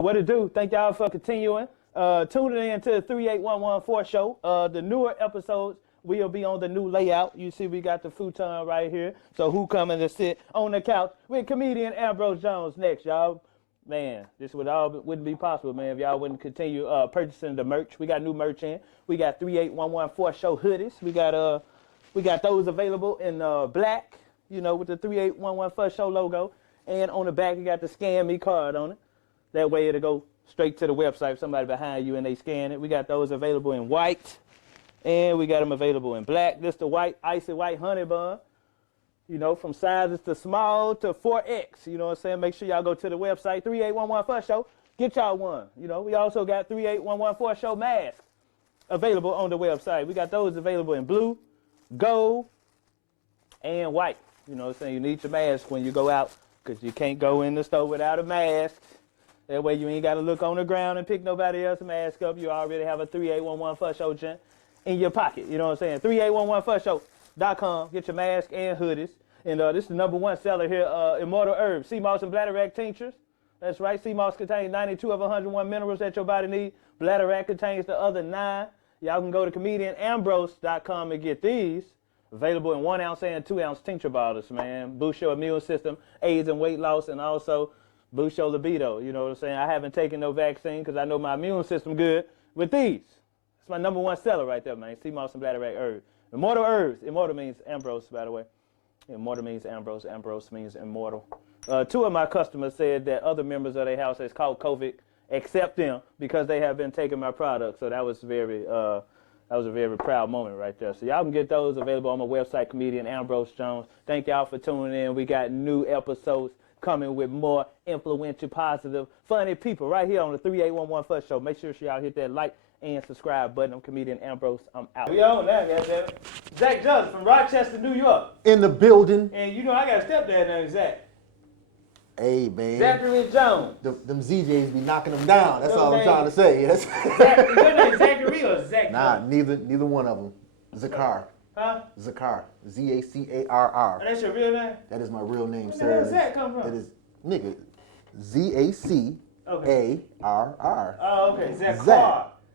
What it do? Thank y'all for continuing. Tuning in to the 38114 show. The newer episodes will be on the new layout. You see we got the futon right here. So who coming to sit on the couch with comedian Ambrose Jones next, y'all? Man, this wouldn't be possible, man, if y'all wouldn't continue purchasing the merch. We got new merch in. We got 38114 show hoodies. We got those available in black, with the 38114 show logo. And on the back, you got the Scan Me card on it. That way it'll go straight to the website if somebody behind you and they scan it. We got those available in white, and we got them available in black. This the white, icy white honey bun, from sizes to small to 4X. You know what I'm saying? Make sure y'all go to the website, 38114 show. Get y'all one. We also got 38114 show masks available on the website. We got those available in blue, gold, and white. You know what I'm saying? You need your mask when you go out because you can't go in the store without a mask. That way you ain't got to look on the ground and pick nobody else's mask up. You already have a 3811 show gent in your pocket. You know what I'm saying? 3811show.com. Get your mask and hoodies. And this is the number one seller here, Immortal Herbs, Seamoss and Bladderwack tinctures. That's right. Seamoss contains 92 of 101 minerals that your body needs. Bladderwack contains the other 9. Y'all can go to comedianambrose.com and get these. Available in 1 ounce and 2 ounce tincture bottles, man. Boost your immune system, aids in weight loss, and also boost your libido. You know what I'm saying? I haven't taken no vaccine because I know my immune system good with these. It's my number one seller right there, man. Seamoss and Bladderwack Herbs. Immortal Herbs. Immortal means Ambrose, by the way. Immortal means Ambrose. Ambrose means immortal. 2 of my customers said that other members of their house has caught COVID except them because they have been taking my product. So that was a very proud moment right there. So y'all can get those available on my website, comedian Ambrose Jones. Thank y'all for tuning in. We got new episodes coming with more influential, positive, funny people right here on the 3811 show. Make sure y'all hit that like and subscribe button. I'm comedian Ambrose. I'm out. We on now, goddammit. Zack Johnson from Rochester, N.Y. In the building. And I got a stepdad named Zack. Hey, man. Zachary Jones. Them ZJs be knocking them down. That's all I'm trying to say. Yes. Your name Zachary or Zack? Nah, neither one of them. Zakar. Huh? Zakar. Zacarr. Oh, that's your real name? That is my real name, Where sir. Where does Zack come from? It is, nigga, Zacarr. Oh, okay. Zack.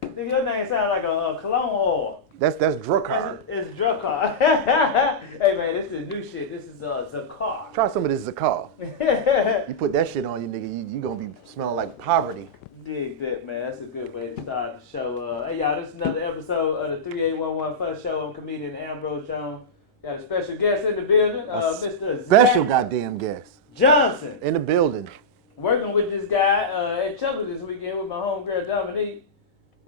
Nigga, your name sounds like a cologne oil. That's Dracar. It's Dracar. Hey, man, this is new shit. This is Zakar. Try some of this Zakar. You put that shit on you, nigga, you gonna be smelling like poverty. Dig that, man. That's a good way to start the show. Hey, y'all, this is another episode of the 3811 show. I'm comedian Ambrose Jones. Got a special guest in the building, Mr. Special Zack goddamn guest. Johnson. In the building. Working with this guy at Chuckle this weekend with my homegirl Dominique.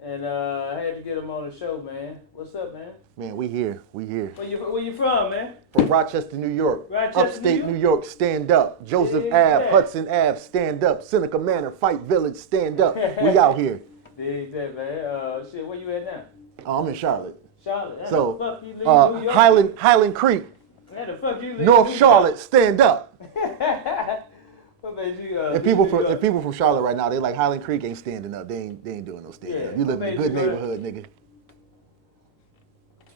And I had to get him on the show, man. What's up, man? Man, we here. Where you from, man? From Rochester, New York. Upstate New York, stand up. Joseph Ave, Hudson Ave, stand up. Seneca Manor, Fight Village, stand up. We out here. Dig that, man. Shit, where you at now? Oh, I'm in Charlotte. Charlotte? How So, the fuck you live in New York? Highland Creek. How the fuck you live North in New Charlotte, stand up. What made you, And people from Charlotte right now, they like Highland Creek ain't standing up. They ain't doing no standing up. You live in a good neighborhood, nigga.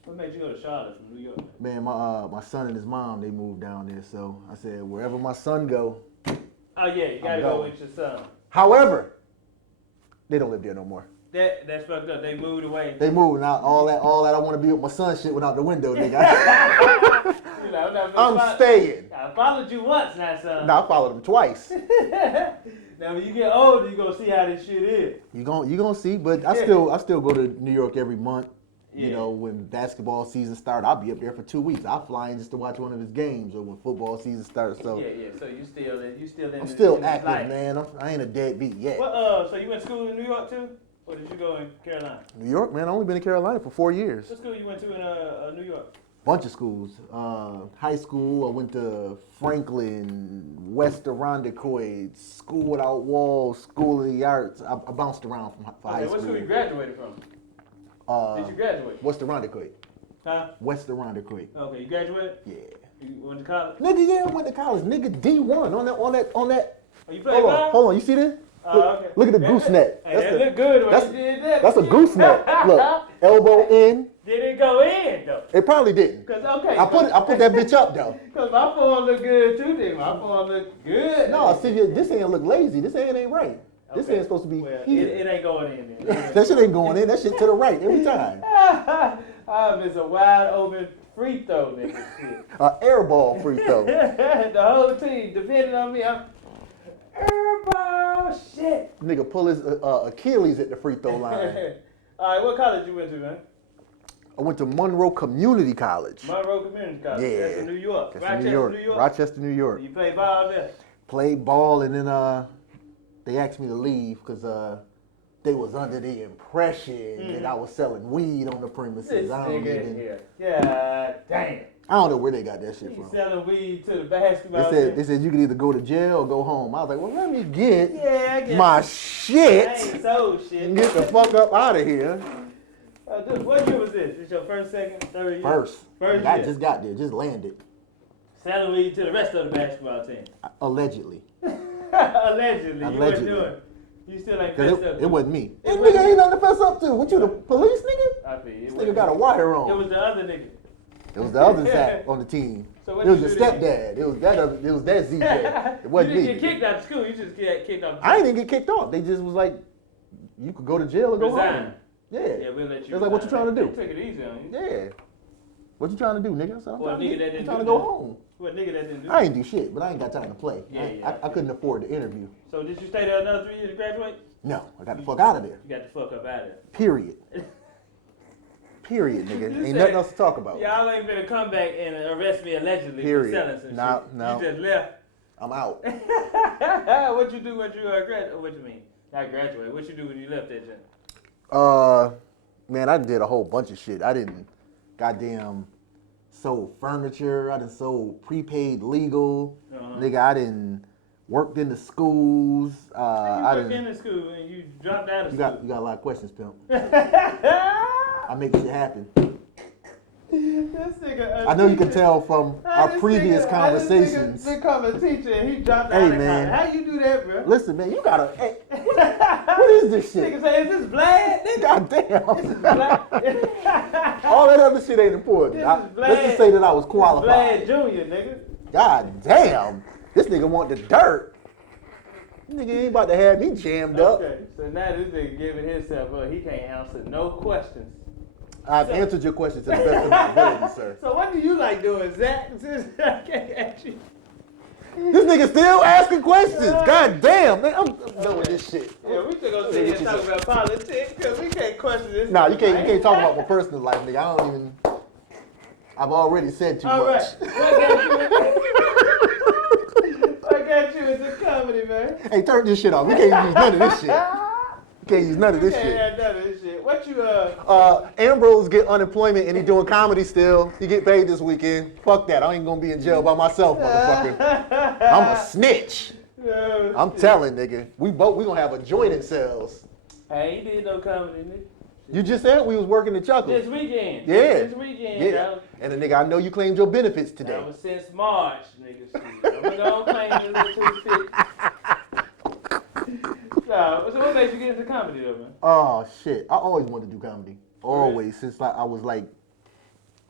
What made you go to Charlotte from New York? Man, my son and his mom, they moved down there. So I said, wherever my son go. Oh yeah, you gotta go with your son. However, they don't live there no more. That's fucked up. They moved away. They moved out. All that I want to be with my son shit went out the window, nigga. I'm staying. I followed you once now, son. No, I followed him twice. Now when you get older, you gonna see how this shit is. You gonna see, but I still go to New York every month. Yeah. You know, when basketball season starts, I'll be up there for 2 weeks. I'll fly in just to watch one of his games, or when football season starts. So yeah. So you still in. I'm still active, man. I ain't a deadbeat yet. Well, so you went to school in New York too, or did you go in Carolina? New York, man. I only been in Carolina for 4 years. What school you went to in New York? Bunch of schools. High school, I went to Franklin, West Irondequoit, School Without Walls, School of the Arts. I bounced around for high school. What school you graduated from? Did you graduate? West Irondequoit. Huh? West Irondequoit. Okay, you graduated? Yeah. You went to college? Nigga, yeah, I went to college. Nigga, D1 on that. Oh, you played ball? Hold on, you see this? Okay. Look at the gooseneck. Hey, that look good when you did that. That's a gooseneck. Look, elbow in. Did it go in though? It probably didn't. I put that bitch up though. Cause my form look good too. Then my form look good. No, see, this ain't look lazy. This ain't right. This ain't supposed to be here. It ain't going in there. That shit ain't going in. That shit to the right every time. It's a wide open free throw, nigga. Shit. Air ball free throw. The whole team depending on me. I'm air ball shit. Nigga pull his Achilles at the free throw line. All right, what college you went to, man? I went to Monroe Community College. Monroe Community College. Yeah. That's in New York. That's Rochester, New York. New York. Rochester, New York. You play ball there? Played ball, and then they asked me to leave because they was under the impression that I was selling weed on the premises. This I don't nigga even. here. Yeah, damn. I don't know where they got that shit He's from. selling weed to the basketball They team. said you could either go to jail or go home. I was like, well, let me get I guess. my I shit ain't sold shit. and get the fuck up out of here. Dude, what year was this? This your first, second, third year? First First I year. just got there, just landed. Selling weed to the rest of the basketball team. Allegedly. Allegedly. You wasn't Allegedly. doing. You still ain't Because fessed up. it wasn't me. It This wasn't nigga you. ain't nothing to fess up to. What you, the police nigga? I feel you. This nigga got a wire on. It was the other nigga. It was the other Zach on the team. So It what was you your do then? stepdad. It was that ZJ. It wasn't You me. didn't get kicked out of school. You just get kicked off. I didn't get kicked off. They just was like, you could go to jail or go Resign. home. Yeah. Yeah, we'll let you. They was like, what you trying to do? They took it easy on you. Yeah. What you trying to do, nigga? I said, I'm Well, trying, nigga to, that I'm didn't trying do to go that. home. What nigga that didn't do? I ain't do shit, but I ain't got time to play. Yeah. I couldn't afford the interview. So did you stay there another 3 years to graduate? No, I got the fuck out of there. You got the fuck up out of there. Period. Period, nigga. You Ain't said- nothing else to talk about. Y'all ain't finna come back and arrest me allegedly Period. for selling some No, shit. no. You just left. I'm out. What you do when you graduate? What you mean? Not graduate. What you do when you left that joint? Man, I did a whole bunch of shit. I didn't goddamn sold furniture. I done sold prepaid legal. Nigga, I didn't worked in the schools. You I worked didn't. in the school and you dropped out of You school. got a lot of questions, pimp. I make shit happen. This nigga, I know you can tell from How our this previous nigga- how this conversations. nigga become a teacher and he dropped Hey, out of man. college. How you do that, bro? Listen, man, you gotta. Hey, what is this shit? Nigga say, is this Vlad? Nigga? Goddamn. Vlad. All that other shit ain't important. This is Let's just Vlad. say that I was Vlad qualified. Jr., nigga. God damn. This nigga want the dirt. This nigga ain't about to have me jammed up. Okay, so now this nigga giving himself up. He can't answer no questions. I've answered your question to the best of my ability, sir. So what do you like doing, Zach? Since I can't ask you. This nigga still asking questions. God damn. Man, I'm done with this shit. Yeah, we should go sit here and talk about politics because we can't question this. Nah, you can't talk about my personal life, nigga. I don't even. I've already said too All much. right. What got you into comedy, man? Hey, turn this shit off. We can't use none of this shit. We can't use none of this Can't shit. have none of this shit. What you Ambrose get unemployment and he doing comedy still. He get paid this weekend. Fuck that. I ain't gonna be in jail by myself, motherfucker. I'm a snitch. No, I'm telling, nigga. We gonna have a joint in cells. I ain't did no comedy, nigga. You just said we was working the chuckle. This weekend. Yeah. This weekend. Yeah. That was, And the nigga, I know you claimed your benefits today. that was since March, nigga. Shit. I'm gonna claim this until so what made you get into comedy though, man? Oh shit. I always wanted to do comedy. Always. Since I was like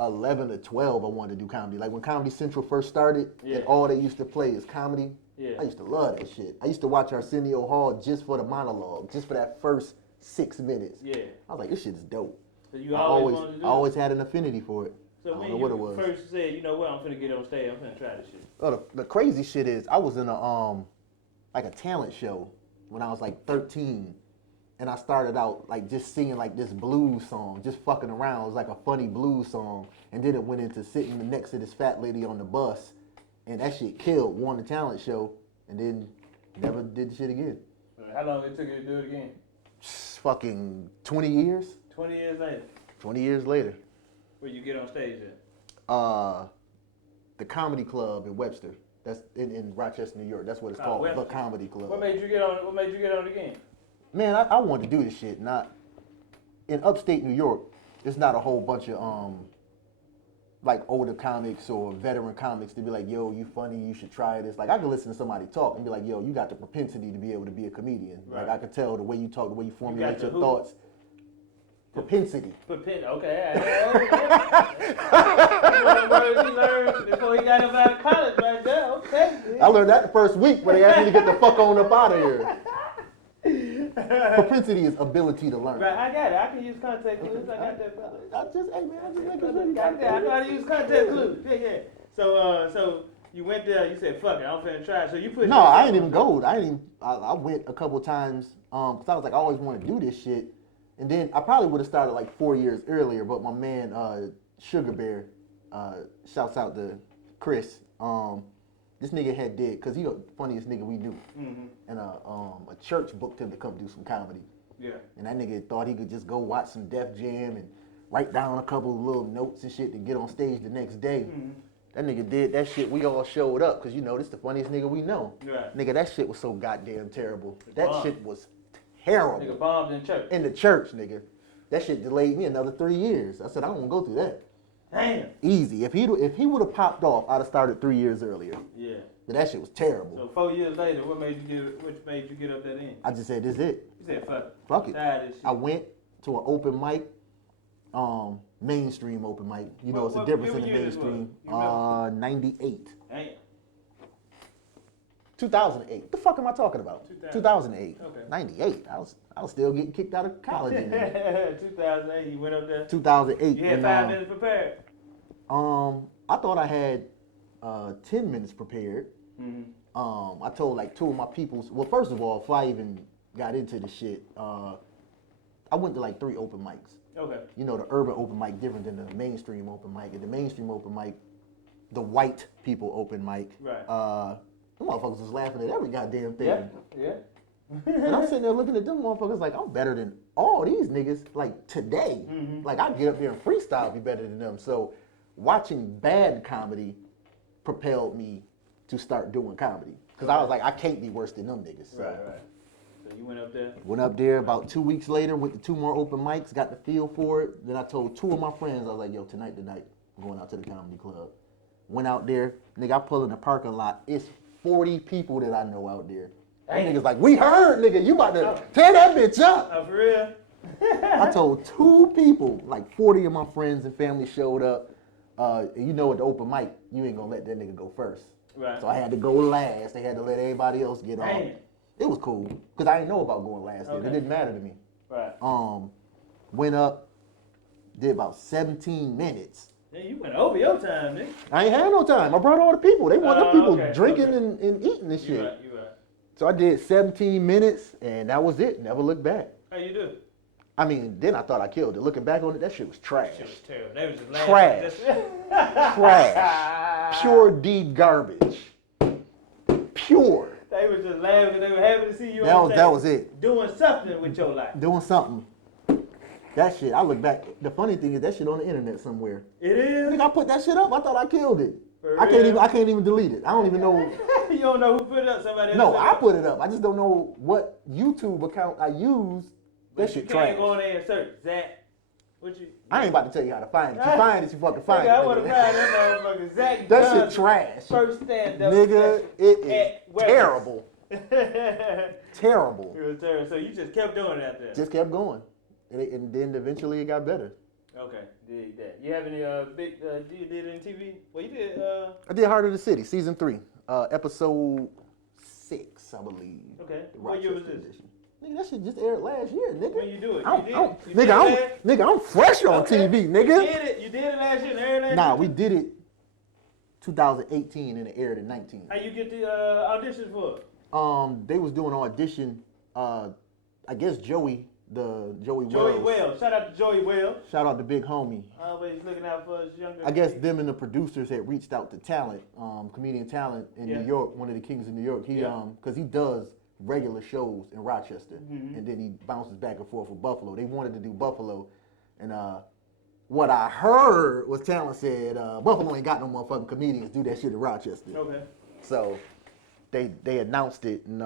11 or 12, I wanted to do comedy. Like when Comedy Central first started, and all they used to play is comedy. Yeah. I used to love that shit. I used to watch Arsenio Hall just for the monologue, just for that first 6 minutes. Yeah. I was like, this shit is dope. So you always wanted to do I always had an affinity for it. So I when don't know you what it was. first said, you know what, I'm finna get on stage, I'm finna try this shit. Oh, the crazy shit is I was in a like a talent show when I was like 13, and I started out like just singing like this blues song, just fucking around. It was like a funny blues song, and then it went into sitting next to this fat lady on the bus, and that shit killed. Won the talent show, and then never did the shit again. How long it took you to do it again? Fucking 20 years. 20 years later. 20 years later. Where you get on stage at? The Comedy Club in Webster. That's in Rochester, New York. That's what it's called, Webster. the Comedy Club. What made you get on? What made you get on again? Man, I wanted to do this shit. Not in upstate New York. It's not a whole bunch of like older comics or veteran comics to be like, yo, you funny, you should try this. Like I could listen to somebody talk and be like, yo, you got the propensity to be able to be a comedian. Right. Like I could tell the way you talk, the way you formulate the your who? thoughts. Propensity. Okay. Words he learned before he got him out of college right there. Okay. I learned that the first week when they asked me to get the fuck on up out of here. Propensity is ability to learn. Right, I got it. I can use context clues. I got that, brother. I just make it really Got that. I know how to use context clues. Yeah. So you went there. You said, "Fuck it, I'm finna try." So you put. No, I ain't even go. I went a couple times because I was like, I always want to do this shit. And then I probably would have started like 4 years earlier, but my man Sugar Bear, shouts out to Chris. This nigga had did, cause he the funniest nigga we knew, and a church booked him to come do some comedy. Yeah. And that nigga thought he could just go watch some Def Jam and write down a couple of little notes and shit to get on stage the next day. That nigga did that shit. We all showed up, cause you know this the funniest nigga we know. Right. Nigga, that shit was so goddamn terrible. That shit was terrible. Nigga bombed in church. In the church, nigga. That shit delayed me another 3 years. I said I don't want to go through that. Damn. Easy. If he would have popped off, I'd have started 3 years earlier. Yeah. But that shit was terrible. So 4 years later, what made you get up that end? I just said, this is it. You said, fuck it. Fuck it. Tired of this shit. I went to an open mic, mainstream open mic. You know, it's a difference in the mainstream. 98. Damn. 2008. What the fuck am I talking about? 2008. Okay. 98. I was still getting kicked out of college in there. 2008, you went up there? 2008. You had 5 minutes prepared? I thought I had 10 minutes prepared. I told like 2 of my peoples. Well, first of all, before I even got into the shit, I went to like 3 open mics. Okay. You know, the urban open mic different than the mainstream open mic. At the mainstream open mic, the white people open mic. Right. The motherfuckers was laughing at every goddamn thing. Yeah. And I'm sitting there looking at them motherfuckers like, I'm better than all these niggas, like, today. Like, I get up there and freestyle, be better than them. So, watching bad comedy propelled me to start doing comedy. Because I was like, I can't be worse than them niggas. So. Right. So, you went up there? Went up there about 2 weeks later, went to 2 more open mics, got the feel for it. Then I told 2 of my friends, I was like, yo, tonight, I'm going out to the comedy club. Went out there, nigga, I pull in the parking lot. It's 40 people that I know out there. That nigga's like, we heard, nigga, you about to tear that bitch up. Oh, for real? I told 2 people, like 40 of my friends and family showed up. You know, at the open mic, you ain't gonna let that nigga go first. Right. So I had to go last. They had to let everybody else get off. It was cool, because I didn't know about going last. Okay. It didn't matter to me. Right. Went up, did about 17 minutes. Yeah, you went over your time, nigga. I ain't had no time. I brought all the people. They want the people drinking and eating this shit. You right. So I did 17 minutes, and that was it. Never looked back. How you do? I mean, then I thought I killed it. Looking back on it, that shit was trash. That shit was terrible. They was just laughing. Trash. Pure D garbage. Pure. They was just laughing. They were happy to see you on stage. That was it. Doing something with your life. Doing something. That shit, I look back. The funny thing is that shit on the internet somewhere. It is? I think I put that shit up. I thought I killed it. I can't even delete it. I don't even know. You don't know who put it up? Somebody else? No, I put it up. I just don't know what YouTube account I use. That shit trash. You can't go in there and search Zack. I ain't about to tell you how to find it. You find it, you fucking find it. I want to find that motherfucker. Zack Johnson. That shit trash. First stand-up. Nigga, it is terrible. Terrible. It was terrible. So you just kept doing it out there? Just kept going. And then eventually it got better. Okay, did that. You have any big, you did it in TV? Well, you did, I did Heart of the City, season 3, episode 6, I believe. Okay, what year was this? Edition. Nigga, that shit just aired last year, nigga. When you do it? I'm fresh on TV, nigga. You did it last year and aired last year? Nah, we did it 2018 and it aired in 19. How you get the auditions for it? They was doing an audition, I guess Joey Wells. Joey Wells. Shout out to Joey Wells. Shout out to Big Homie. Always looking out for us younger. I guess them and the producers had reached out to talent, comedian talent in New York, one of the kings in New York. He because he does regular shows in Rochester, and then he bounces back and forth with Buffalo. They wanted to do Buffalo, and what I heard was talent said Buffalo ain't got no motherfucking comedians do that shit in Rochester. Okay. So they announced it, and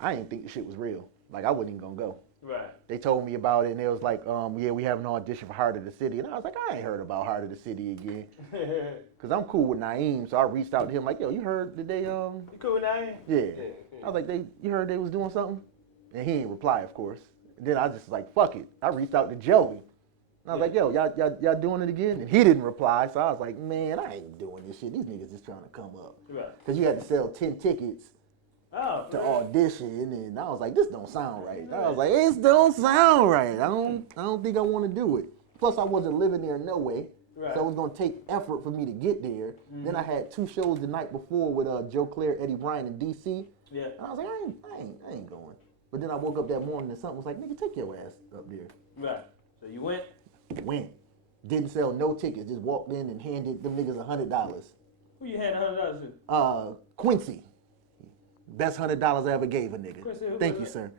I didn't think the shit was real. Like I wasn't even gonna go. Right. They told me about it, and they was like, we have an audition for Heart of the City. And I was like, I ain't heard about Heart of the City again. Because I'm cool with Naeem, so I reached out to him like, yo, you heard that they, You cool with Naeem? Yeah. I was like, you heard they was doing something? And he didn't reply, of course. And then I just like, fuck it. I reached out to Joey. And I was like, yo, y'all doing it again? And he didn't reply, so I was like, man, I ain't doing this shit. These niggas just trying to come up. Right. Because you had to sell 10 tickets to audition, and I was like, this don't sound right. I was like, this don't sound right. I don't think I want to do it. Plus, I wasn't living there no way. Right. So it was gonna take effort for me to get there. Then I had 2 shows the night before with Joe Claire, Eddie Bryan in DC. Yeah. And I was like, I ain't going. But then I woke up that morning and something was like, nigga, take your ass up there. Right. So you went? Went. Didn't sell no tickets. Just walked in and handed them niggas $100. Who you had $100 to? Quincy. Best $100 I ever gave a nigga. Quincy, Thank you, sir.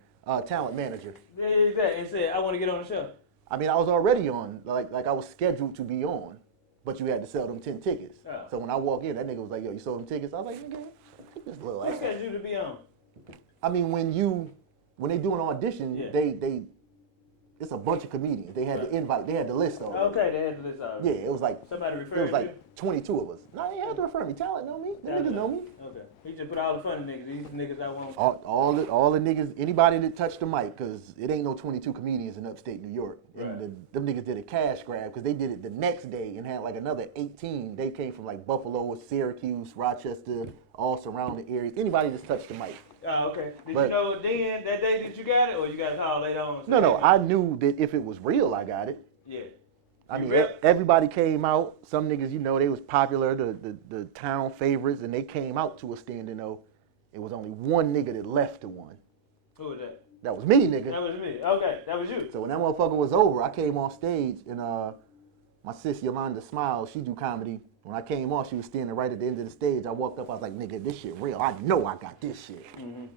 Talent manager. Yeah, exactly. And said, I want to get on the show. I mean, I was already on, like I was scheduled to be on, but you had to sell them 10 tickets. Oh. So when I walk in, that nigga was like, yo, you sold them tickets? I was like, nigga, take this little Who ass. scheduled you to be on? I mean, when they do an audition, they it's a bunch of comedians. They had the invite, they had the list already. Okay, they had the list already. Yeah, it was like Somebody referred it was like you? 22 of us. No, they had to refer me. Talent know me. Them niggas know me. Okay. He just put all the funny niggas. These niggas I want. All the niggas, anybody that touched the mic, because it ain't no 22 comedians in upstate New York. And Right. them niggas did a cash grab because they did it the next day and had like another 18. They came from like Buffalo, Syracuse, Rochester, all surrounding areas. Anybody that's touched the mic. Oh, okay. Did But- you know then, that day that you got it, or you got a call later on? No, I knew that if it was real, I got it. Yeah. I You mean, rep? everybody came out. Some niggas, you know, they was popular, the town favorites, and they came out to a standing O. It was only one nigga that left to one. Who was that? That was me, nigga. That was me. Okay, that was you. So when that motherfucker was over, I came on stage, and my sis Yolanda Smiles, she do comedy. When I came on, she was standing right at the end of the stage. I walked up, I was like, nigga, this shit real. I know I got this shit. Mm-hmm.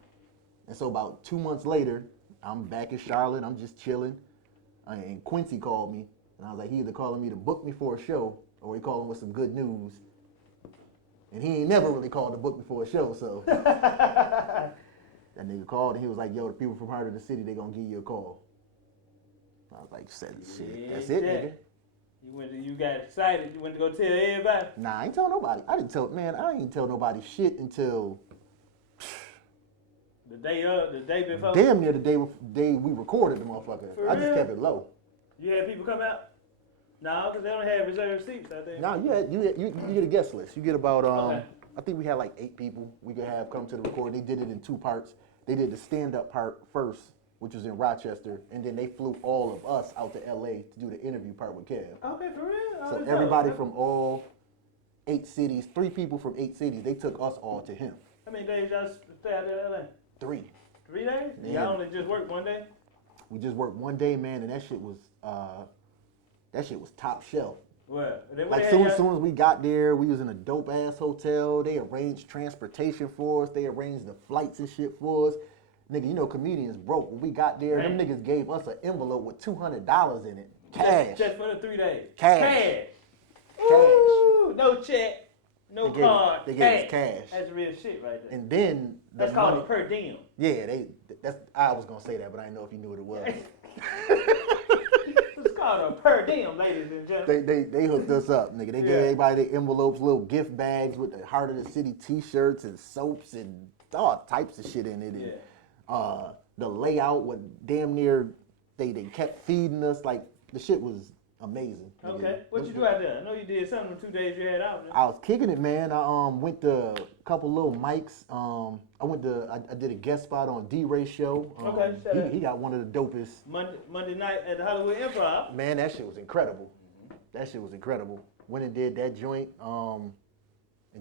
And so about 2 months later, I'm back in Charlotte. I'm just chilling. And Quincy called me. And I was like, he either calling me to book me for a show or he calling with some good news. And he ain't never really called to book me for a show, so. That nigga called and he was like, yo, the people from Hart in the city, they gonna give you a call. I was like, shit, that's it, nigga. You got excited. You went to go tell everybody. Nah, I ain't tell nobody. I didn't tell nobody shit until The day before. damn near the day we recorded the motherfucker. For I just real? kept it low. You had people come out? No, because they don't have reserved seats out there. Nah, you get a guest list. You get about Okay. I think we had like 8 people we could have come to the recording. They did it in 2 parts. They did the stand-up part first, which was in Rochester, and then they flew all of us out to LA to do the interview part with Kev. Okay, for real? Oh, So that's everybody dope. from all 8 cities, 3 people from 8 cities, they took us all to him. How many days y'all stay out there in LA? 3. 3 days? Yeah. Y'all only just worked one day? We just worked one day, man, and that shit was top shelf. Well, then Like soon as we got there, we was in a dope ass hotel. They arranged transportation for us. They arranged the flights and shit for us. Nigga, you know comedians broke. When we got there, them niggas gave us an envelope with $200 in it. Cash. Just for the 3 days. Cash. Ooh, no check, no card. They gave us cash. That's real shit right there. And then That's called a per diem. Yeah, I was gonna say that, but I didn't know if you knew what it was. It's called a per diem, ladies and gentlemen. They hooked us up, nigga. They gave everybody their envelopes, little gift bags with the Heart of the City t-shirts and soaps and all types of shit in it. And, the layout was damn near, they kept feeding us. Like, the shit was amazing. Okay. Nigga. What you do out there? I know you did something the 2 days you had out there. I was kicking it, man. I went to a couple little mics. I did a guest spot on D-Ray's show. Okay, he got one of the dopest. Monday night at the Hollywood Improv. Man, that shit was incredible. That shit was incredible. Went and did that joint, and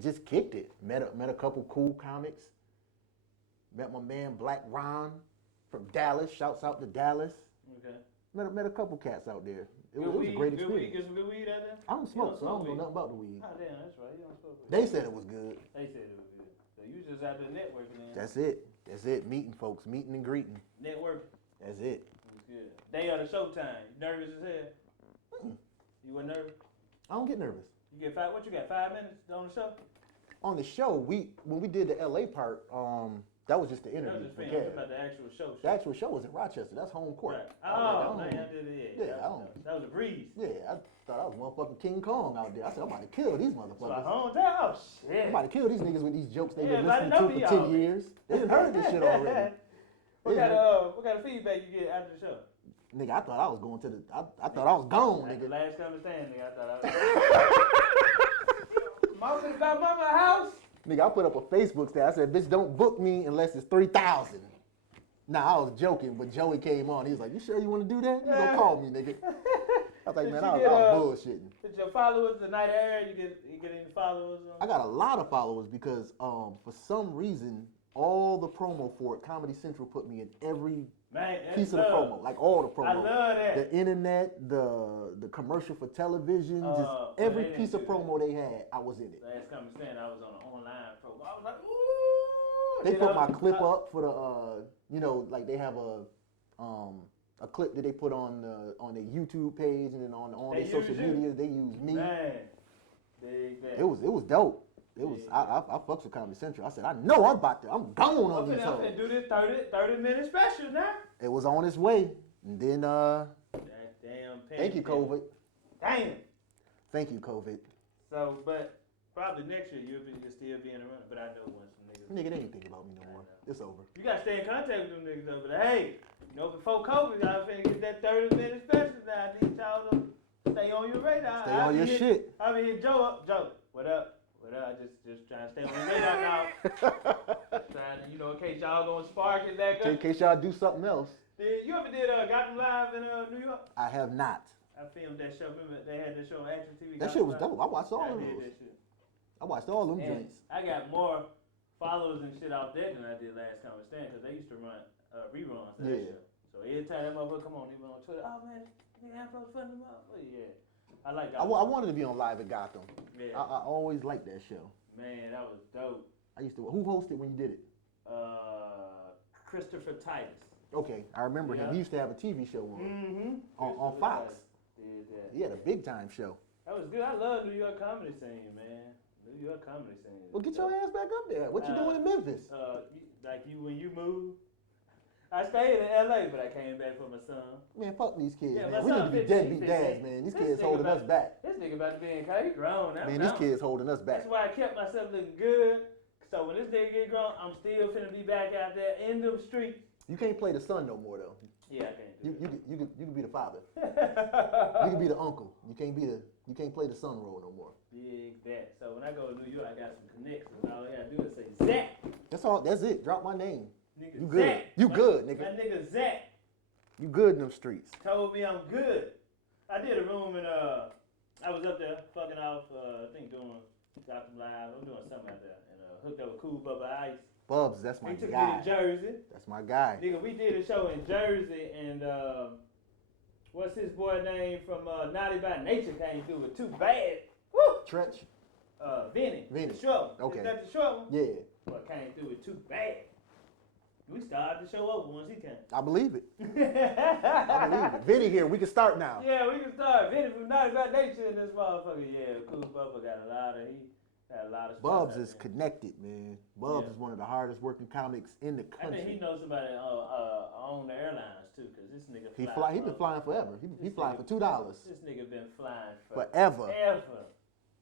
just kicked it. Met a couple cool comics. Met my man Black Ron from Dallas. Shouts out to Dallas. Okay. Met a couple cats out there. It Good was weed, a great good weed, experience. get some good weed out there? I don't smoke, so I don't know weed. nothing about the weed. Oh, damn, that's right. You don't smoke weed. They said it was good. They said it was good. So you just out there networking then. That's it. Meeting folks, meeting and greeting. Networking. That's it. It was good. Day of the showtime. You nervous as hell? You weren't nervous? I don't get nervous. You get what you got, 5 minutes on the show? On the show, when we did the LA part, that was just the That interview. was just with film. Kev. About the actual show. The actual show was in Rochester. That's home court. Right. I Oh, was like, man, I did it. Yeah, I don't. That was a breeze. Yeah, I thought I was motherfucking King Kong out there. I said, I'm about to kill these So I motherfuckers. hometown. Oh, I'm shit. about to kill these niggas with these jokes they've Yeah, been everybody listening to know for y'all. 10 years. They done heard this shit already. What kind of feedback you get after the show? Nigga, I thought I was going to the, I thought I was gone, At the nigga. last come to stand, nigga, I thought I was. Mama about mama house. Nigga, I put up a Facebook stat. I said, bitch, don't book me unless it's 3,000. Nah, I was joking, but Joey came on. He was like, you sure you want to do that? You gonna call me, nigga. I was like, man, I was bullshitting. Did your followers the night air? You get any followers? I got a lot of followers because for some reason, all the promo for it, Comedy Central put me in every piece of the promo, like all the promo. I love that. The internet, the commercial for television, just every piece of promo they had, I was in it. Last time I stand, I was on an online promo. I was like, ooh. They put my clip up for the, you know, like they have a clip that they put on their YouTube page and then on their social media. They use me. Man. Big It was dope. It was I fucks with Comedy Central. I said, I know I'm going on these hoes. I'm finna do this 30-minute special now. It was on its way. And then that damn thank you, COVID. Damn. Thank you, COVID. So, but probably next year you'll still be in the running. But I know once some niggas. Nigga, they ain't thinking about me no more. It's over. You gotta stay in contact with them niggas though. But hey, you know, before COVID, I was finna get that 30-minute special now. I need y'all to stay on your radar. Stay on your shit. I be hitting Joe up. Joe, what up? What up? Just trying to stay on your radar now. Trying to, you know, in case y'all gonna spark it back up. In case y'all do something else. You ever did Got Them Live in New York? I have not. I filmed that show. Remember they had that show on Action TV? That shit was dope. I watched all of those. I watched all them joints. I got more followers and shit out there than I did last time we stand because they used to run reruns of that show. So every time that motherfucker come on, he went on Twitter. Oh man, nigga Ambrose funny them up. Oh yeah. I like that. I wanted to be on Live at Gotham. Yeah. I always liked that show. Man, that was dope. I used to. Who hosted when you did it? Christopher Titus. Okay, I remember him. He used to have a TV show on Fox. He had a big time show. That was good. I love New York comedy scene, man. New York comedy scene. Well, get your ass back up there. What you doing in Memphis? When you moved. I stayed in L.A., but I came back for my son. Man, fuck these kids, Yeah, man. We need to be deadbeat dads, man. These kids holding us back. This nigga about to be in college. He grown now. Man, these kids holding us back. That's why I kept myself looking good. So when this nigga get grown, I'm still finna be back out there in them streets. You can't play the son no more, though. Yeah, I can't do you can be the father. You can be the uncle. You can't play the son role no more. Big bet. So when I go to New York, I got some connections. All I gotta do is say Zack. That's it. Drop my name. Nigga, you good. Zack. You good, nigga. My nigga Zack. You good in them streets. Told me I'm good. I did a room and I was up there fucking off, I think doing Got Them Live. I'm doing something out there and hooked up with Cool Bubba Ice. Bubs, that's my he took guy. me to Jersey. That's my guy. Nigga, we did a show in Jersey and what's his boy name from Naughty by Nature came through with Too Bad. Woo! Trench. Vinny. Vinny. The short one. Okay. Is that the short one? Yeah. But came through with Too Bad. We started the show over once he came. I believe it. I believe it. Vinny here, we can start now. Yeah, we can start. Vinny from Naughty by Nature in this motherfucker. Yeah, Cool Bubba got a lot of Bubs is connected, man. Bubs is one of the hardest working comics in the country. I think he knows somebody on the airlines too, cause this nigga he been flying forever. He flying for $2. This nigga been flying forever.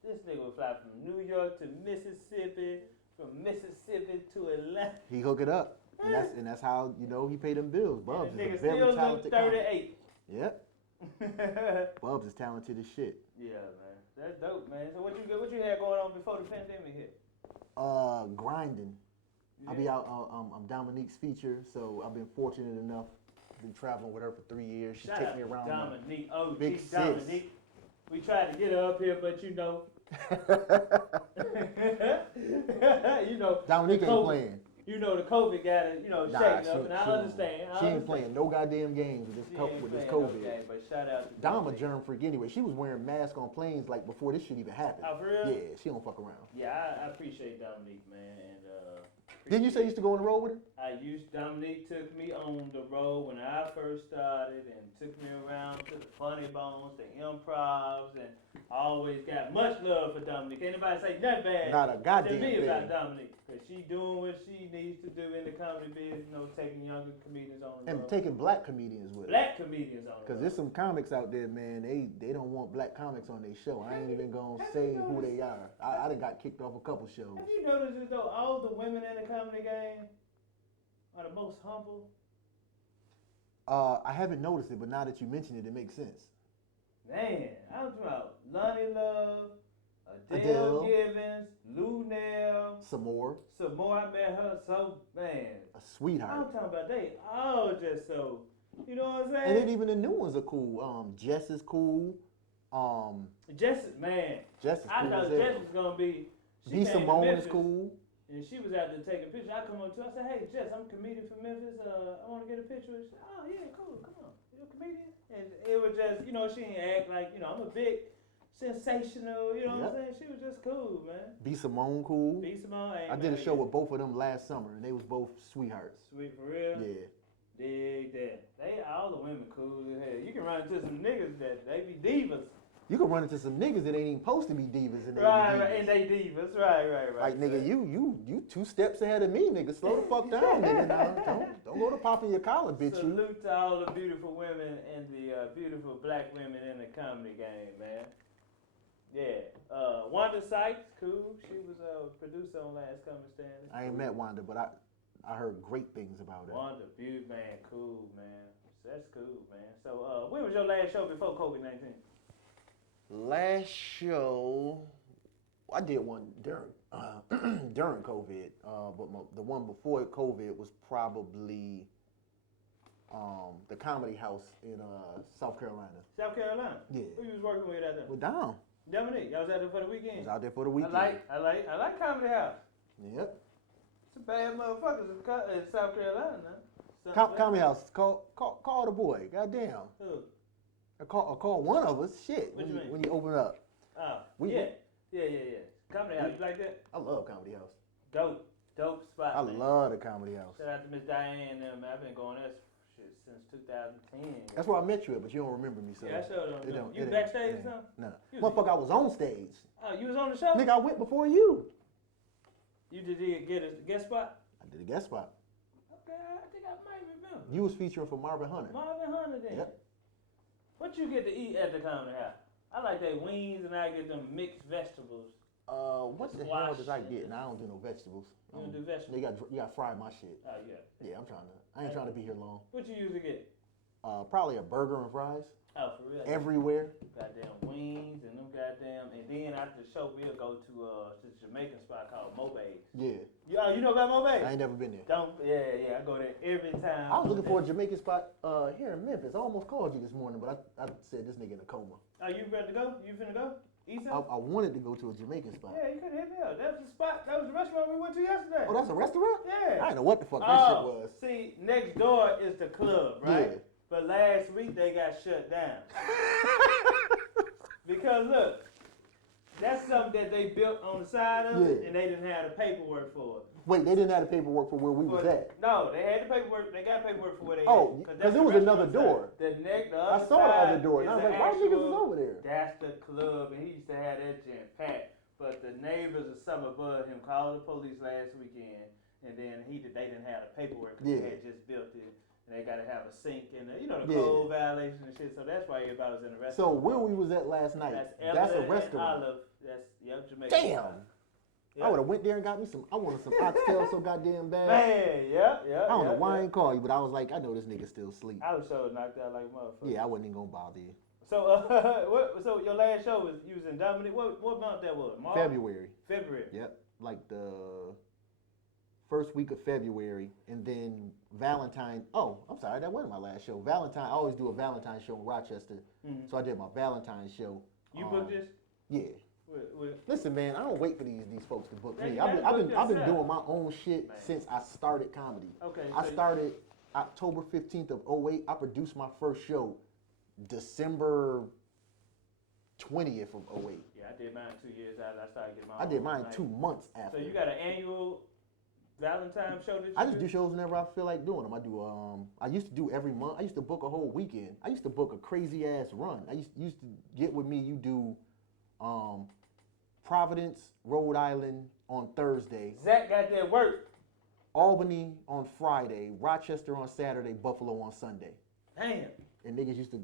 This nigga would fly from New York to Mississippi, from Mississippi to Atlanta. He hook it up, and that's how he pay them bills. Bubs is a very still talented 38. Yep. Bubs is talented as shit. Yeah, man. That's dope, man. So what you had going on before the pandemic hit? Grinding. Yeah. I'll be out. I'm Dominique's feature, so I've been fortunate enough. Been traveling with her for 3 years. She takes me around. Dominique, oh, big Dominique. We tried to get her up here, but Dominique ain't playing. The COVID got it, shaking up, and I understand. She ain't playing no goddamn games with this COVID. No game, but shout out to Dom a germ freak anyway. She was wearing masks on planes like before this shit even happened. Oh, for real? Yeah, she don't fuck around. Yeah, I appreciate Dominique, man, and didn't you say you used to go on the road with her? Dominique took me on the road when I first started and took me around to the Funny Bones, the Improvs, and I always got much love for Dominique. Ain't nobody say nothing bad Not a goddamn to me thing about Dominique. Because she doing what she needs to do in the comedy business, taking younger comedians on the road. And taking black comedians with her. Black comedians on the road. Because there's some comics out there, man, they don't want black comics on their show. I ain't even going to say who they are. I done got kicked off a couple shows. Have you noticed this, though? All the women in the comedy game are the most humble. I haven't noticed it, but now that you mention it, it makes sense. Man, I'm talking about Lonnie Love, Adele Givens, Lou Nell, some more. I met her, so man. A sweetheart. I'm talking about they all just so, you know what I'm saying? And then even the new ones are cool. Jess is cool. Jess is cool. I thought Jess was gonna be. B. Simone is cool. And she was out there taking pictures. I come up to her, I said, "Hey Jess, I'm a comedian from Memphis. I want to get a picture." She said, "Oh yeah, cool. Come on, you're a comedian." And it was just, she didn't act like, I'm a big sensational. You know what I'm saying? She was just cool, man. B. Simone cool. B. Simone. I did a show with both of them last summer, and they was both sweethearts. Sweet for real. Yeah. Dig that. All the women cool as hell. You can run into some niggas that they be divas. You can run into some niggas that ain't even supposed to be divas, and they right, be divas. and they divas. Right. Like nigga, you 2 steps ahead of me, nigga. Slow the fuck down, nigga. Now, don't go to popping your collar, bitch. Salute to all the beautiful women and the beautiful black women in the comedy game, man. Yeah. Wanda Sykes, cool. She was a producer on Last Comic Standing. I ain't met Wanda, but I heard great things about her. Wanda, beautiful man, cool, man. That's cool, man. So, when was your last show before COVID-19? Last show, I did one during during COVID, but the one before COVID was probably the Comedy House in South Carolina. South Carolina? Yeah. Who you was working with out there? We're down. Dominique, y'all was out there for the weekend? I was out there for the weekend. I like Comedy House. Yep. It's a bad motherfuckers in South Carolina now. Comedy House, call the boy, goddamn. Who? I call one of us, shit, What you mean? When you open up. Oh, yeah. Comedy House, you like that? I love Comedy House. Dope spot, I man. love the Comedy House. Shout out to Miss Diane and them, man. I've been going there since 2010. That's where I met you at, but you don't remember me, so. Yeah, I sure don't know. You backstage or something? No. Motherfucker, I was on stage. Oh, you was on the show? Nigga, I went before you. You did get a guest spot? I did a guest spot. Okay, I think I might remember. You was featuring for Marvin Hunter. Marvin Hunter then? Yep. What you get to eat at the Comedy House? I like their wings and I get them mixed vegetables. What the hell did I get? And I don't do no vegetables. You don't do vegetables? You got to fry my shit. Oh, yeah. Yeah, I ain't trying to be here long. What you usually get? Probably a burger and fries. Oh, for real? Everywhere. Goddamn wings and them goddamn, and then after the show we'll go to this Jamaican spot called Mobay's. Yeah. You know about Mobay's? I ain't never been there. Yeah, I go there every time. I was looking for a Jamaican spot here in Memphis. I almost called you this morning, but I said this nigga in a coma. Oh, you ready to go? You finna go? East I wanted to go to a Jamaican spot. Yeah, you could hit me up. That was the spot. That was the restaurant we went to yesterday. Oh, that's a restaurant? Yeah. I didn't know what the fuck that shit was. See, next door is the club, right? Yeah. But last week they got shut down. Because look, that's something that they built on the side of it, and they didn't have the paperwork for it. Wait, they didn't have the paperwork for where we was at? No, they had the paperwork. They got paperwork for where they Oh, at. because there was another door. The I other saw the side other door, and I was like, why niggas is over there? That's the club, and he used to have that jam packed. But the neighbors or some above him called the police last weekend, and then they didn't have the paperwork because they had just built it. And they got to have a sink and the code violation and shit. So that's why everybody was in the restaurant. So where we was at last night? That's a restaurant. That's Jamaican. Damn. Yep. I would have went there and got me some. I wanted some oxtail so goddamn bad. Man, yeah. I don't know why I ain't call you, but I was like, I know this nigga still asleep. I was so knocked out like a motherfucker. Yeah, I wasn't even gonna bother you. So, so your last show was you was in Dominic. What month that was? March? February. Yep. Like the first week of February, and then Valentine. Oh, I'm sorry, that wasn't my last show. Valentine. I always do a Valentine show in Rochester, so I did my Valentine show. You booked this? Yeah. Listen, man, I don't wait for these folks to book me. I've been doing my own shit since I started comedy. Okay. I started October 15th of 08. I produced my first show December 20th of 08. Yeah, I did mine 2 years after I started getting my own. I did mine 2 months after. So you got an annual Valentine show that you I just do shows whenever I feel like doing them. I do. I used to do every month. I used to book a whole weekend. I used to book a crazy ass run. I used to get with me. You do Providence, Rhode Island on Thursday. Zach got that work. Albany on Friday, Rochester on Saturday, Buffalo on Sunday. Damn. And niggas used to,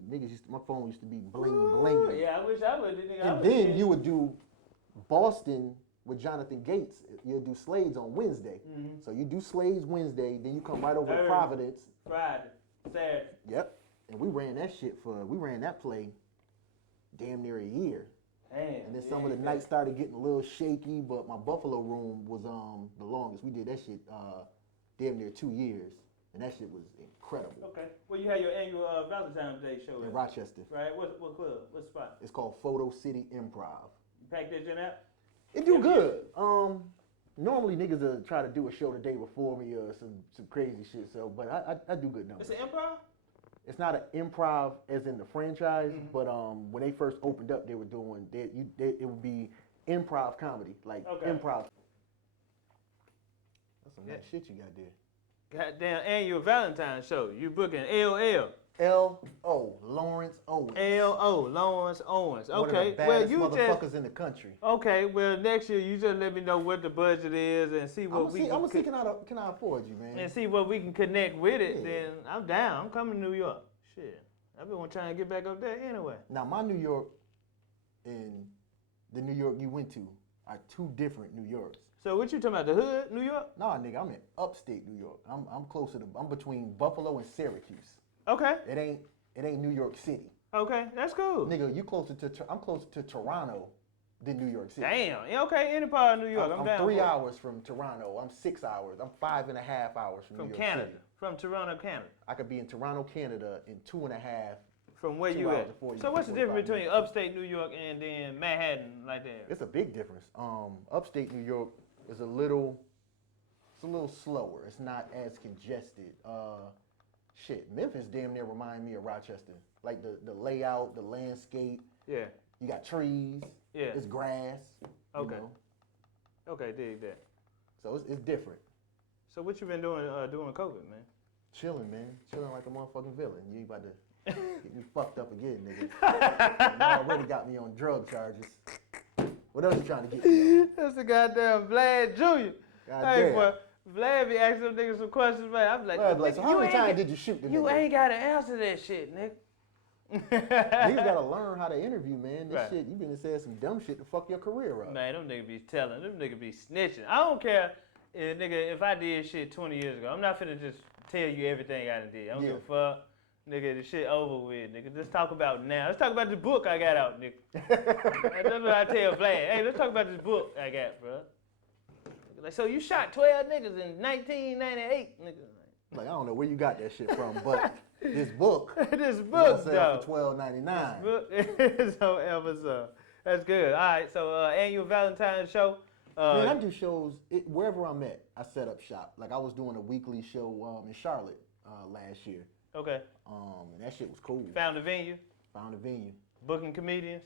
my phone used to be bling bling. Yeah, I wish I would. And then you would do Boston with Jonathan Gates. You'll do Slades on Wednesday. Mm-hmm. So you do Slades Wednesday, then you come right over to Providence. Friday, Saturday. Yep. And we ran that play damn near a year. Damn. And then some of the nights started getting a little shaky, but my Buffalo room was the longest. We did that shit damn near 2 years, and that shit was incredible. Okay. Well, you had your annual Valentine's Day show In Rochester. Right. What club? What spot? It's called Photo City Improv. You packed that joint out? It do good. Normally niggas will try to do a show the day before me or some crazy shit. So, but I do good numbers. It's an improv? It's not an improv as in the franchise, but when they first opened up, they were doing it would be improv comedy, like improv. That's some nice shit you got there. Goddamn annual Valentine's show. You booking LL. L.O. Lawrence Owens. L.O. Lawrence Owens. Okay. One of the baddest motherfuckers in the country. Okay. Well, next year you just let me know what the budget is and see what I'm gonna see can I afford you, man? and see what we can connect with it. Then I'm down. I'm coming to New York. Shit. I've been trying to get back up there anyway. Now my New York and the New York you went to are two different New Yorks. So what you talking about? The hood, New York? Nah, nigga, I'm in upstate New York. I'm between Buffalo and Syracuse. Okay. It ain't New York City. Okay, that's cool. Nigga, I'm closer to Toronto than New York City. Damn. Yeah, okay, any part of New York. I'm down. 3 hours from Toronto. I'm 6 hours. I'm 5.5 hours from New York Canada. City. From Toronto, Canada. I could be in Toronto, Canada in 2.5. From where you at? So what's the difference between upstate New York and then Manhattan like that? It's a big difference. Upstate New York is a little slower. It's not as congested. Memphis damn near remind me of Rochester. Like the layout, the landscape. Yeah. You got trees. Yeah. It's grass. Okay. You know? Okay, dig that. So it's different. So what you been doing during COVID, man? Chilling, man. Chilling like a motherfucking villain. You ain't about to get me fucked up again, nigga. You already got me on drug charges. What else you trying to get me on? That's the goddamn Vlad Jr. Hey, boy. Vlad be asking them niggas some questions, man. I'm like, so how many times did you shoot the nigga? You ain't got to answer that shit, nigga. Niggas gotta learn how to interview, man. This shit, you been said some dumb shit to fuck your career up. Man, them niggas be telling, them niggas be snitching. I don't care, if I did shit 20 years ago. I'm not finna just tell you everything I done did. I don't give a fuck. Nigga, the shit over with, nigga. Let's talk about now. Let's talk about the book I got out, nigga. That's what I tell Vlad. Hey, let's talk about this book I got, bro. Like, so you shot 12 niggas in 1998, nigga. Like, I don't know where you got that shit from, but this book, though, for $12.99. This book is on Amazon. That's good. All right, so annual Valentine's show. Man, I do shows wherever I'm at. I set up shop. Like I was doing a weekly show in Charlotte last year. Okay. And that shit was cool. Found a venue. Booking comedians.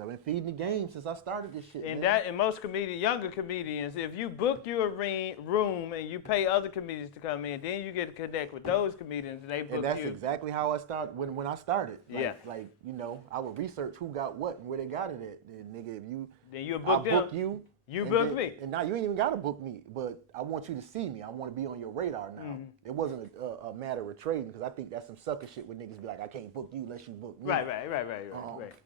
I've been feeding the game since I started this shit. And most younger comedians, if you book your room and you pay other comedians to come in, then you get to connect with those comedians and they book you. And that's exactly how I started when I started. Like, I would research who got what and where they got it at. And nigga, then you book them. Book you. You book me. And now you ain't even got to book me, but I want you to see me. I want to be on your radar now. Mm-hmm. It wasn't a matter of trading because I think that's some sucker shit where niggas be like, I can't book you unless you book me. Right.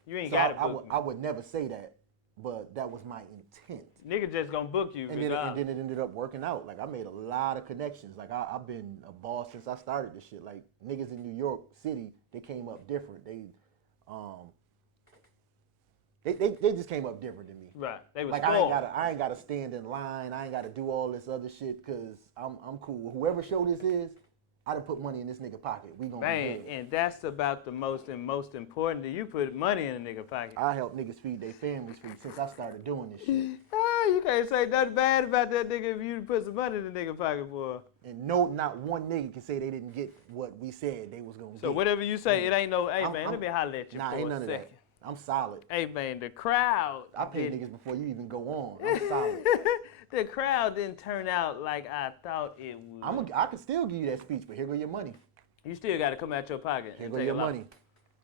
You ain't got to book me. I would never say that, but that was my intent. Nigga just gonna book you. And then it ended up working out. Like I made a lot of connections. Like I've been a boss since I started this shit. Like niggas in New York City, they came up different. They just came up different than me. Right. They was like I ain't gotta stand in line. I ain't gotta do all this other shit because I'm cool. Whoever show this is, I done put money in this nigga pocket. We gonna be good. And that's about the most important. You put money in a nigga pocket. I help niggas feed their families since I started doing this shit. You can't say nothing bad about that nigga if you put some money in the nigga pocket, boy. And not one nigga can say they didn't get what we said they was gonna get. So whatever you say, it ain't no. Hey man, let me holler at you for ain't a none second. Of that. I'm solid. Hey man, the crowd. I pay niggas before you even go on. I'm solid. The crowd didn't turn out like I thought it would. I could still give you that speech, but here go your money. You still got to come out your pocket. Here go your money.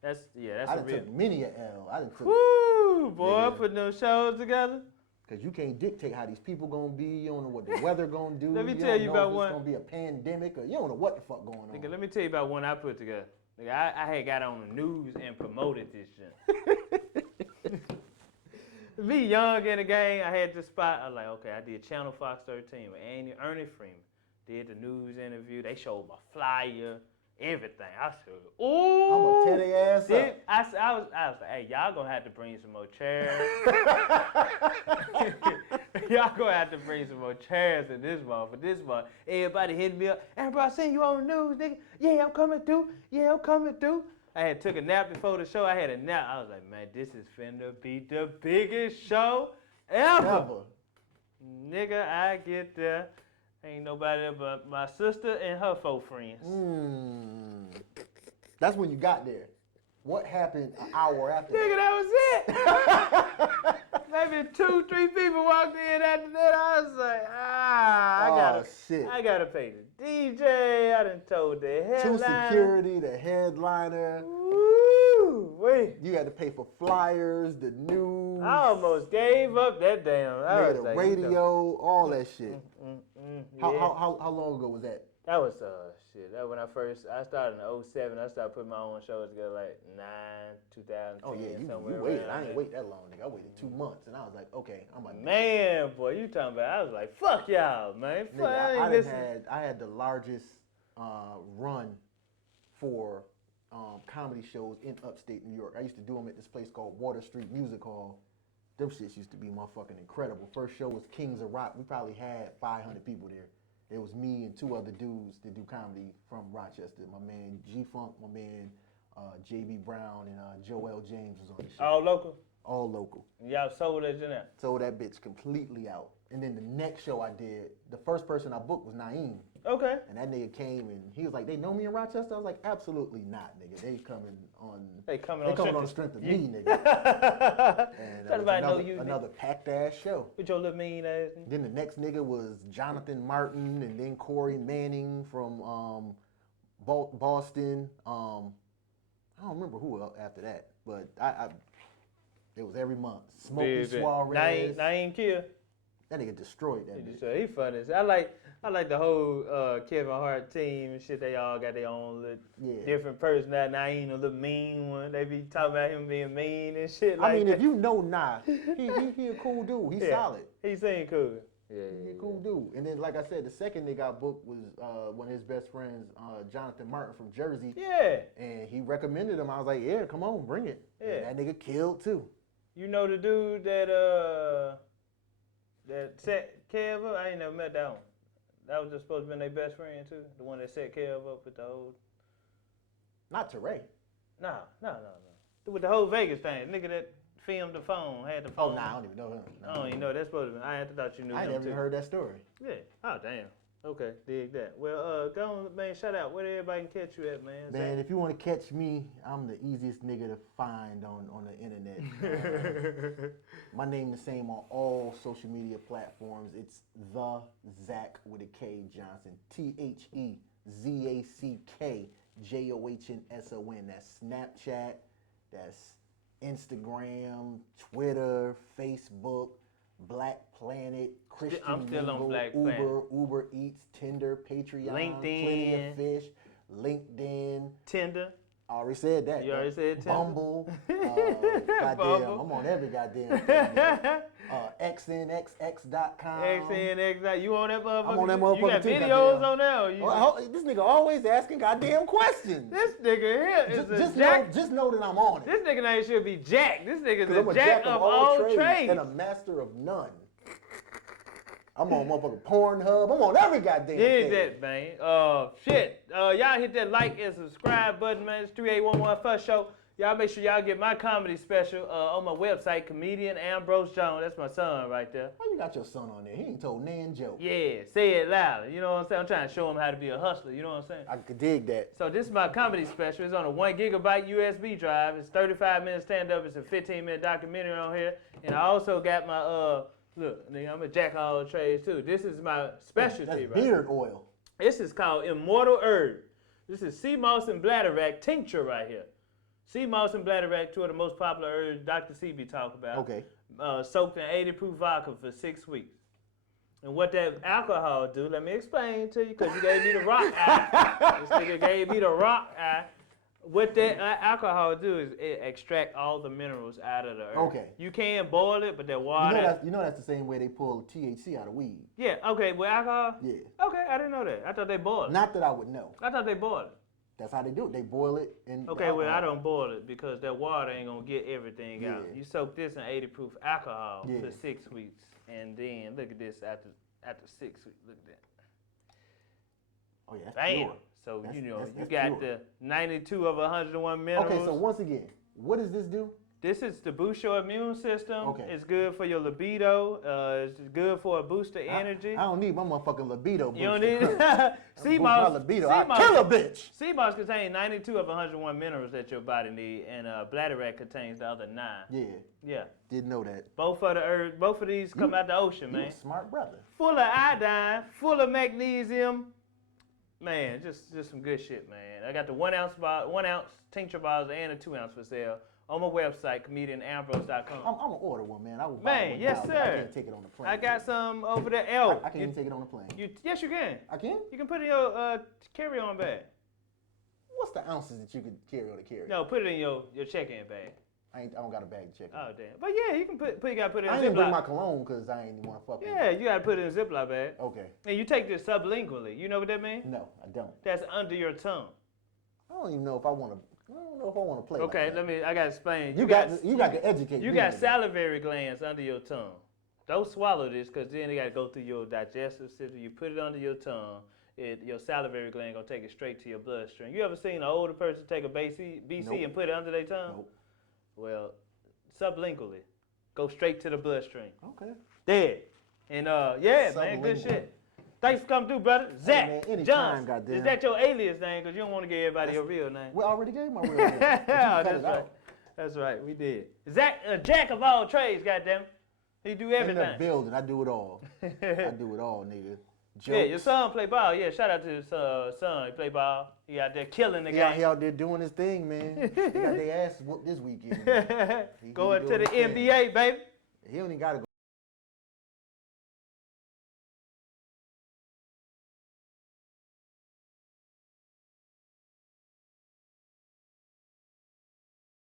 That's I done took many a L. I done took. Woo, boy, putting those shows together. Cause you can't dictate how these people gonna be. You don't know what the weather gonna do. Let me tell you about one. It's gonna be a pandemic, or you don't know what the fuck going on. Nigga, let me tell you about one I put together. Nigga, I had got on the news and promoted this shit. Me young in the game, I had this spot. I was like, okay, I did Channel Fox 13 with Ernie Freeman. Did the news interview. They showed my flyer, everything. I said, I'm ooh. gonna tear their ass Then up. I was like, hey, y'all gonna have to bring some more chairs. Y'all gonna have to bring some more chairs in this month. For this month, everybody hitting me up. Ambrose, I seen you on the news, nigga. Yeah, I'm coming through. Yeah, I'm coming through. I had took a nap before the show. I had a nap. I was like, man, this is finna be the biggest show ever. Nigga, I get there. Ain't nobody but my sister and her 4 friends. That's when you got there. What happened an hour after Nigga, that was it. Maybe 2, 3 people walked in after that. I was like, I gotta pay the DJ. I done told the headliner. 2 security, the headliner. Woo, wait. You had to pay for flyers, the news. I almost gave up that damn. The radio, all that shit. Yeah. How long ago was that? That was shit. That when I started in 07. I started putting my own shows together like 2010. Oh yeah, you waited. I didn't wait that long, nigga. I waited 2 months, and I was like, okay, I'm a man, boy, you talking about? I was like, fuck y'all, man. Nigga, I had the largest run for comedy shows in upstate New York. I used to do them at this place called Water Street Music Hall. Them shits used to be motherfucking incredible. First show was Kings of Rock. We probably had 500 people there. It was me and 2 other dudes that do comedy from Rochester. My man G-Funk, my man J.B. Brown, and Joel James was on the show. All local? All local. And y'all sold that in there? Sold that bitch completely out. And then the next show I did, the first person I booked was Naeem. Okay. And that nigga came and he was like, they know me in Rochester? I was like, absolutely not, nigga. They coming on the strength of me, nigga. And another packed ass show. With your little mean ass. Then the next nigga was Jonathan Martin and then Corey Manning from Boston. I don't remember who else after that, but it was every month. Smokey Suarez. Naeem Kill. That nigga destroyed that bitch. He funny. I like the whole Kevin Hart team and shit. They all got their own little different personality. Naeem a little mean one. They be talking about him being mean and shit like that. If you know Nah, he a cool dude. He's solid. He seem cool. Yeah, he a cool dude. And then, like I said, the second nigga I booked was one of his best friends, Jonathan Martin from Jersey. Yeah. And he recommended him. I was like, yeah, come on, bring it. Yeah. And that nigga killed too. You know the dude that set Kev up? I ain't never met that one. That was just supposed to be their best friend too. The one that set Kev up with the whole. Not Teray. No. With the whole Vegas thing. The nigga that filmed the phone, had the phone. Oh, nah, I don't even know him. I don't even know that's supposed to be. I thought you knew him I never heard that story. Yeah. Oh, damn. Okay, dig that. Well, go on, man, shout out. Where everybody can catch you at, man? Man, if you want to catch me, I'm the easiest nigga to find on the internet. My name the same on all social media platforms. It's the Zack with a K Johnson. TheZackJohnson. That's Snapchat. That's Instagram, Twitter, Facebook. Black Planet, Christian I'm still Mingle, on Black Planet. Uber Eats, Tinder, Patreon, LinkedIn, Plenty of Fish, LinkedIn, Tinder. I already said that. You already said Tinder. Bumble. Goddamn, I'm on every goddamn thing. XNXX.com. XNX. You on that motherfucker? I'm on that motherfucker. You got too, videos goddamn. on there? This nigga always asking goddamn questions. This nigga here is just know that I'm on it. This nigga name should be Jack. This nigga's a jack of all trades. And a master of none. I'm on motherfucking Pornhub. I'm on every goddamn thing. That, man. Y'all hit that like and subscribe button, man. It's 3811 First Show. Y'all make sure y'all get my comedy special on my website, comedian Ambrose Jones. That's my son right there. Why you got your son on there? He ain't told nan joke. Yeah, say it louder. You know what I'm saying? I'm trying to show him how to be a hustler. You know what I'm saying? I could dig that. So this is my comedy special. It's on a 1 gigabyte USB drive. It's 35 minutes stand-up. It's a 15-minute documentary on here. And I also got my, look, nigga, I'm a jack of all trades too. This is my specialty, That's right? Beard oil. This is called Immortal Herb. This is Seamoss and Bladderwack tincture right here. Seamoss and Bladderwack, 2 of the most popular herbs Dr. C be talking about. Okay. Soaked in 80 proof vodka for 6 weeks. And what that alcohol do, let me explain to you, because you gave me the rock eye. This nigga gave me the rock eye. What that alcohol do is it extract all the minerals out of the herb. Okay. You can boil it, but that water. You know that's the same way they pull THC out of weed. Yeah, okay, with alcohol? Yeah. Okay, I didn't know that. I thought they boiled it. Not that I would know. I thought they boiled it. That's how they do it. They boil it and. Okay, well, I don't boil it because that water ain't gonna get everything out. You soak this in 80 proof alcohol for 6 weeks, and then look at this after 6 weeks. Look at that. Oh yeah, that's Bam. pure. So That's you got pure. the 92 of 101 minerals. Okay, so once again, what does this do? This is to boost your immune system. Okay. It's good for your libido. It's good for a boost of energy. I don't need my motherfucking libido booster. You don't need it. Seamoss, my libido. I Seamoss, kill a bitch. Seamoss contains 92 of 101 minerals that your body needs, and Bladderwack contains the other 9. Yeah. Didn't know that. Both of these come out the ocean, man. You a smart brother. Full of iodine, full of magnesium. Man, just some good shit, man. I got the 1 ounce tincture bottles and a 2 ounce for sale on my website, comedianambrose.com. I'm gonna order one, man. I will buy Man, one yes, now, but sir. I can't take it on the plane. I got some over there. L. I can't even take it on the plane. Yes, you can. I can? You can put it in your carry-on bag. What's the ounces that you could carry on the carry? No, put it in your check-in bag. I don't got a bag to check. Oh damn! But yeah, you can you gotta put it in a I didn't bring Ziploc. my cologne because I ain't want to fuck. Yeah, you gotta put it in a Ziploc bag. Okay. And you take this sublingually. You know what that means? No, I don't. That's under your tongue. I don't even know if I want to. I don't know if I want to play. Okay, like that. I gotta explain. You got to educate. You me got on that. salivary glands under your tongue. Don't swallow this because then they gotta go through your digestive system. You put it under your tongue. Your salivary gland gonna take it straight to your bloodstream. You ever seen an older person take a BC Nope. and put it under their tongue? Nope. Well, sublingually, go straight to the bloodstream. Okay. Dead. And yeah, man, good Sublingual. shit. Thanks for coming through, brother. Zack man, anytime, Johnson. goddamn. Is that your alias name? Because you don't want to give everybody your real name. We already gave my real name. But you Yeah, can cut that's it right. out. That's right. We did. Zack, jack of all trades, goddamn. He do In the everything. building, I do it all. I do it all, nigga. Jokes. Yeah, your son play ball. Yeah, shout out to his son. He play ball. He out there killing the game. He out there doing his thing, man. They got their ass whooped this weekend. Man. He Going to doing the his thing. NBA, baby. He don't even got to go.